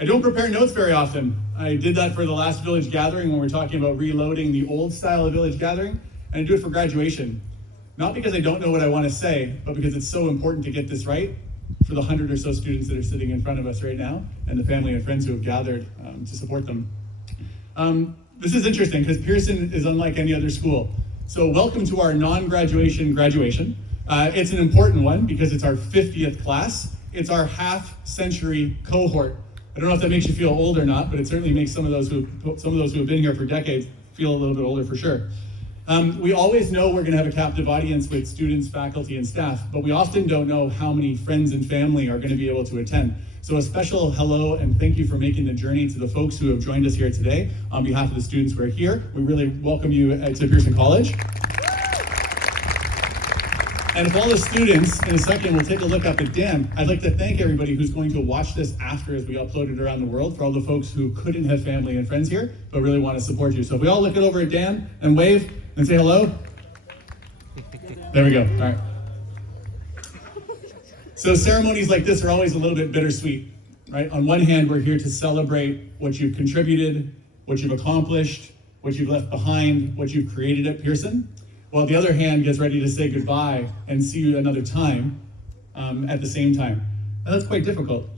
I don't prepare notes very often. I did that for the last village gathering when we're talking about reloading the old style of village gathering, and I do it for graduation. Not because I don't know what I want to say, but because it's so important to get this right for the 100 or so students that are sitting in front of us right now, and the family and friends who have gathered to support them. This is interesting because Pearson is unlike any other school. So welcome to our non-graduation graduation. It's an important one because it's our 50th class. It's our half-century cohort. I don't know if that makes you feel old or not, but it certainly makes some of those who have been here for decades feel a little bit older for sure. We always know we're going to have a captive audience with students, faculty, and staff, but we often don't know how many friends and family are going to be able to attend. So a special hello and thank you for making the journey to the folks who have joined us here today. On behalf of the students who are here, we really welcome you to Pearson College. And if all the students, in a second, will take a look up at Dan, I'd like to thank everybody who's going to watch this after as we upload it around the world, for all the folks who couldn't have family and friends here, but really want to support you. So if we all look it over at Dan and wave and say hello. There we go, all right. So ceremonies like this are always a little bit bittersweet, right? On one hand, we're here to celebrate what you've contributed, what you've accomplished, what you've left behind, what you've created at Pearson. While the other hand gets ready to say goodbye and see you another time at the same time. And that's quite difficult.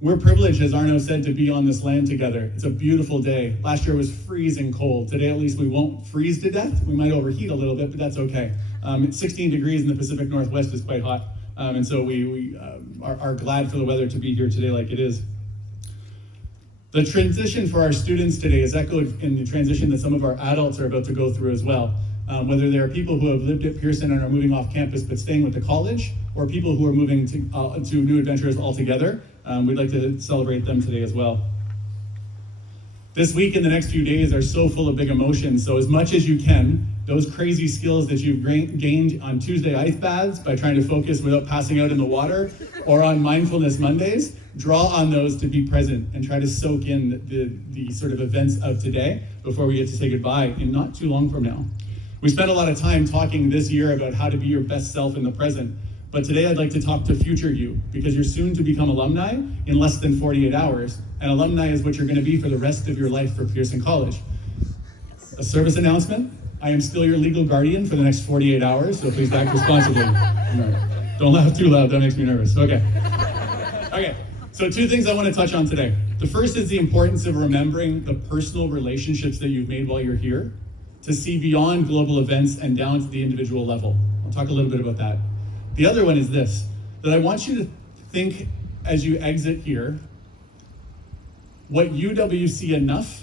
We're privileged, as Arno said, to be on this land together. It's a beautiful day. Last year was freezing cold. Today, at least, we won't freeze to death. We might overheat a little bit, but that's okay. It's 16 degrees in the Pacific Northwest is quite hot. And so we are glad for the weather to be here today like it is. The transition for our students today is echoed in the transition that some of our adults are about to go through as well. Whether there are people who have lived at Pearson and are moving off campus but staying with the college, or people who are moving to new adventures altogether, we'd like to celebrate them today as well. This week and the next few days are so full of big emotions, so as much as you can, those crazy skills that you've gained on Tuesday ice baths by trying to focus without passing out in the water, or on Mindfulness Mondays, draw on those to be present and try to soak in the sort of events of today before we get to say goodbye in not too long from now. We spent a lot of time talking this year about how to be your best self in the present, but today I'd like to talk to future you, because you're soon to become alumni in less than 48 hours, and alumni is what you're going to be for the rest of your life for Pearson College. A service announcement: I am still your legal guardian for the next 48 hours, so please act responsibly. Right. Don't laugh too loud, that makes me nervous. Okay. Okay, so two things I want to touch on today. The first is the importance of remembering the personal relationships that you've made while you're here, to see beyond global events and down to the individual level. I'll talk a little bit about that. The other one is this, that I want you to think as you exit here, what UWC Enough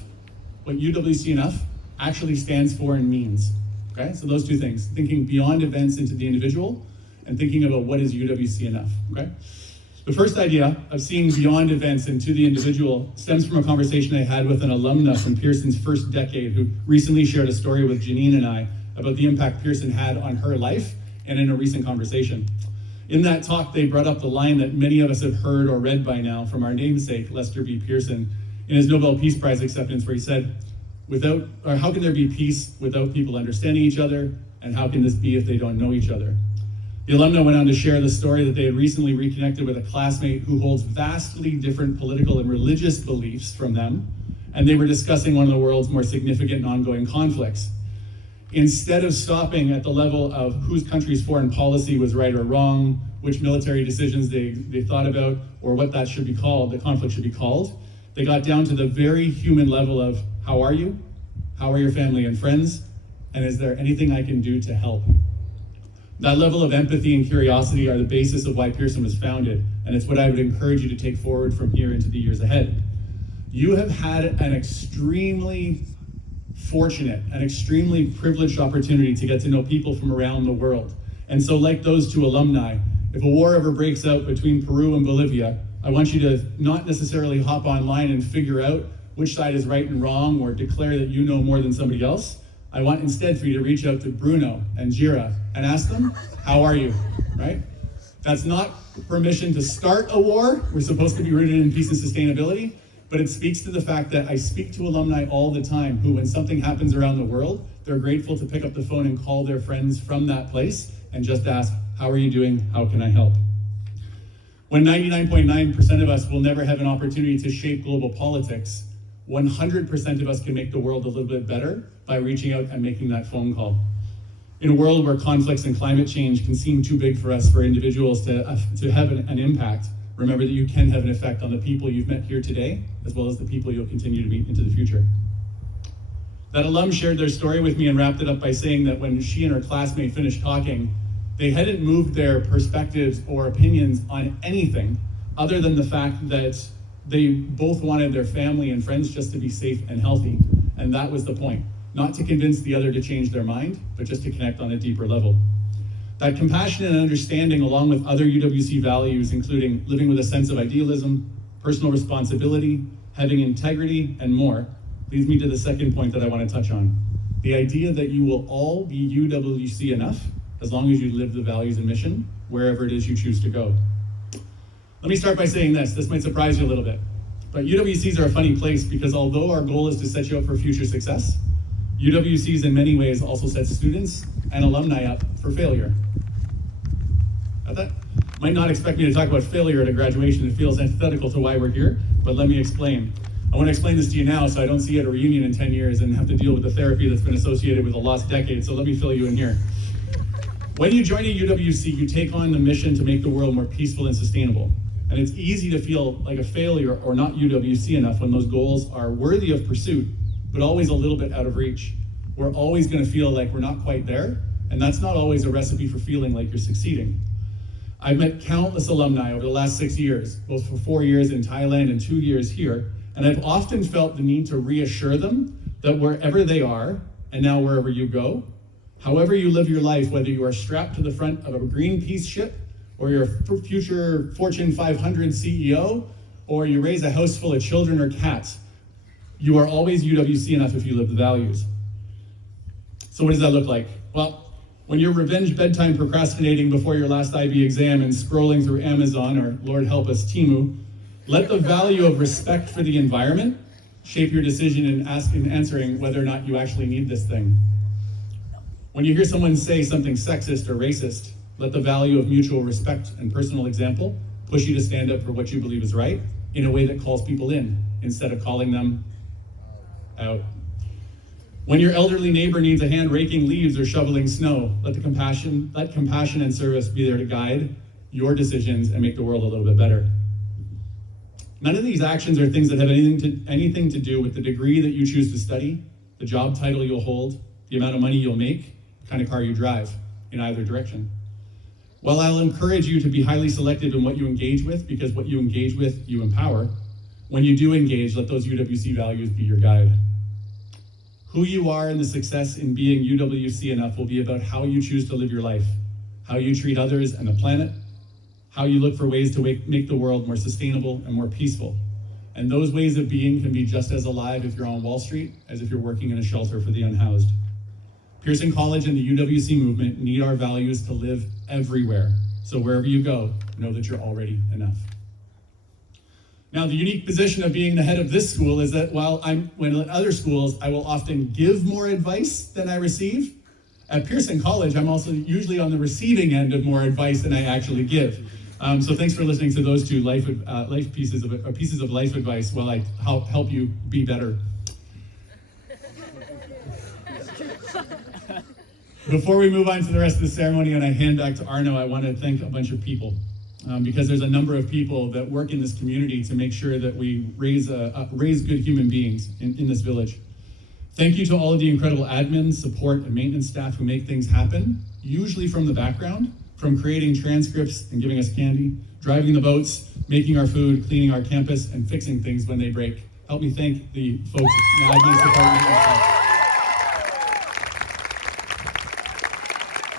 actually stands for and means, okay? So those two things, thinking beyond events into the individual and thinking about what is UWC Enough, okay? The first idea of seeing beyond events into the individual stems from a conversation I had with an alumna from Pearson's first decade who recently shared a story with Janine and I about the impact Pearson had on her life and in a recent conversation. In that talk, they brought up the line that many of us have heard or read by now from our namesake, Lester B. Pearson, in his Nobel Peace Prize acceptance, where he said, how can there be peace without people understanding each other, and how can this be if they don't know each other? The alumna went on to share the story that they had recently reconnected with a classmate who holds vastly different political and religious beliefs from them, and they were discussing one of the world's more significant and ongoing conflicts. Instead of stopping at the level of whose country's foreign policy was right or wrong, which military decisions they thought about, or what that should be called, the conflict should be called, they got down to the very human level of, how are you? How are your family and friends? And is there anything I can do to help? That level of empathy and curiosity are the basis of why Pearson was founded, and it's what I would encourage you to take forward from here into the years ahead. You have had an extremely fortunate and extremely privileged opportunity to get to know people from around the world. And so like those two alumni, if a war ever breaks out between Peru and Bolivia, I want you to not necessarily hop online and figure out which side is right and wrong or declare that you know more than somebody else. I want instead for you to reach out to Bruno and Jira and ask them, how are you, right? That's not permission to start a war. We're supposed to be rooted in peace and sustainability, but it speaks to the fact that I speak to alumni all the time who, when something happens around the world, they're grateful to pick up the phone and call their friends from that place and just ask, how are you doing? How can I help? When 99.9% of us will never have an opportunity to shape global politics, 100% of us can make the world a little bit better by reaching out and making that phone call. In a world where conflicts and climate change can seem too big for us, for individuals to have an impact, remember that you can have an effect on the people you've met here today, as well as the people you'll continue to meet into the future. That alum shared their story with me and wrapped it up by saying that when she and her classmate finished talking, they hadn't moved their perspectives or opinions on anything other than the fact that they both wanted their family and friends just to be safe and healthy. And that was the point. Not to convince the other to change their mind, but just to connect on a deeper level. That compassion and understanding, along with other UWC values, including living with a sense of idealism, personal responsibility, having integrity, and more, leads me to the second point that I want to touch on. The idea that you will all be UWC enough as long as you live the values and mission wherever it is you choose to go. Let me start by saying this. This might surprise you a little bit, but UWCs are a funny place because although our goal is to set you up for future success, UWCs in many ways also set students and alumni up for failure. Got that? Might not expect me to talk about failure at a graduation. It feels antithetical to why we're here, but let me explain. I want to explain this to you now so I don't see you at a reunion in 10 years and have to deal with the therapy that's been associated with a lost decade, so let me fill you in here. When you join a UWC, you take on the mission to make the world more peaceful and sustainable. And it's easy to feel like a failure or not UWC enough when those goals are worthy of pursuit, but always a little bit out of reach. We're always going to feel like we're not quite there, and that's not always a recipe for feeling like you're succeeding. I've met countless alumni over the last 6 years, both for 4 years in Thailand and 2 years here, and I've often felt the need to reassure them that wherever they are, and now wherever you go, however you live your life, whether you are strapped to the front of a Greenpeace ship, or you're a future Fortune 500 CEO, or you raise a house full of children or cats, you are always UWC enough if you live the values. So what does that look like? Well, when you're revenge bedtime procrastinating before your last IB exam and scrolling through Amazon, or Lord help us, Temu, let the value of respect for the environment shape your decision in answering whether or not you actually need this thing. When you hear someone say something sexist or racist, let the value of mutual respect and personal example push you to stand up for what you believe is right in a way that calls people in instead of calling them out. When your elderly neighbor needs a hand raking leaves or shoveling snow, let compassion and service be there to guide your decisions and make the world a little bit better. None of these actions are things that have anything to do with the degree that you choose to study, the job title you'll hold, the amount of money you'll make, the kind of car you drive, in either direction. While I'll encourage you to be highly selective in what you engage with, because what you engage with, you empower, when you do engage, let those UWC values be your guide. Who you are and the success in being UWC enough will be about how you choose to live your life, how you treat others and the planet, how you look for ways to make the world more sustainable and more peaceful. And those ways of being can be just as alive if you're on Wall Street as if you're working in a shelter for the unhoused. Pearson College and the UWC movement need our values to live everywhere. So wherever you go, know that you're already enough. Now, the unique position of being the head of this school is that when at other schools, I will often give more advice than I receive. At Pearson College, I'm also usually on the receiving end of more advice than I actually give. So thanks for listening to those two pieces of life advice while I help you be better. Before we move on to the rest of the ceremony and I hand back to Arno, I want to thank a bunch of people because there's a number of people that work in this community to make sure that we raise good human beings in this village. Thank you to all of the incredible admin, support, and maintenance staff who make things happen, usually from the background, from creating transcripts and giving us candy, driving the boats, making our food, cleaning our campus, and fixing things when they break. Help me thank the folks in the admin, support, and maintenance staff.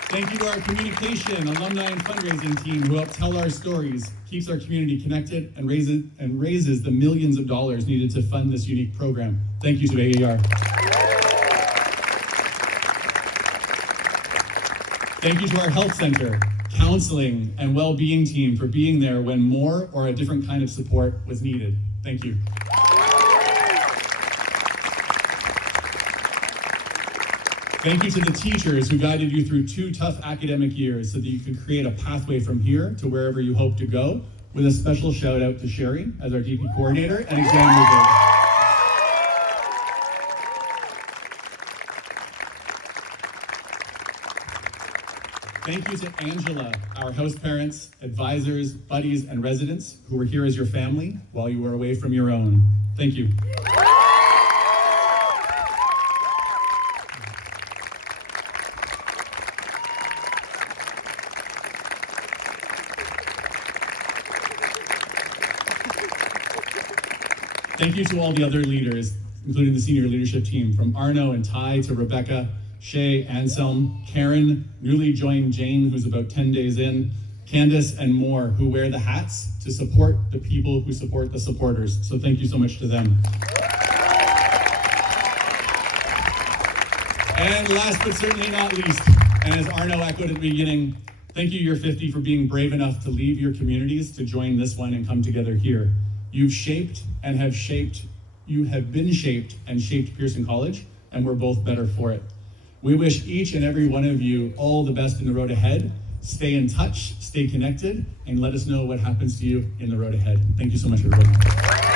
Thank you to our communication, alumni, and fundraising team who help tell our stories, keeps our community connected, and raises the millions of dollars needed to fund this unique program. Thank you to AAR. Thank you to our health center, counseling, and well-being team for being there when more or a different kind of support was needed. Thank you. Thank you to the teachers who guided you through 2 tough academic years so that you could create a pathway from here to wherever you hope to go with a special shout out to Sherry as our DP coordinator and exam mover. Thank you to Angela, our house parents, advisors, buddies, and residents who were here as your family while you were away from your own. Thank you. Thank you to all the other leaders, including the senior leadership team, from Arno and Ty to Rebecca, Shay, Anselm, Karen, newly joined Jane, who's about 10 days in, Candace, and more, who wear the hats to support the people who support the supporters. So thank you so much to them. And last but certainly not least, and as Arno echoed at the beginning, thank you, Year 50, for being brave enough to leave your communities to join this one and come together here. You've shaped and have shaped, you have been shaped and shaped Pearson College, and we're both better for it. We wish each and every one of you all the best in the road ahead. Stay in touch, stay connected, and let us know what happens to you in the road ahead. Thank you so much, everybody.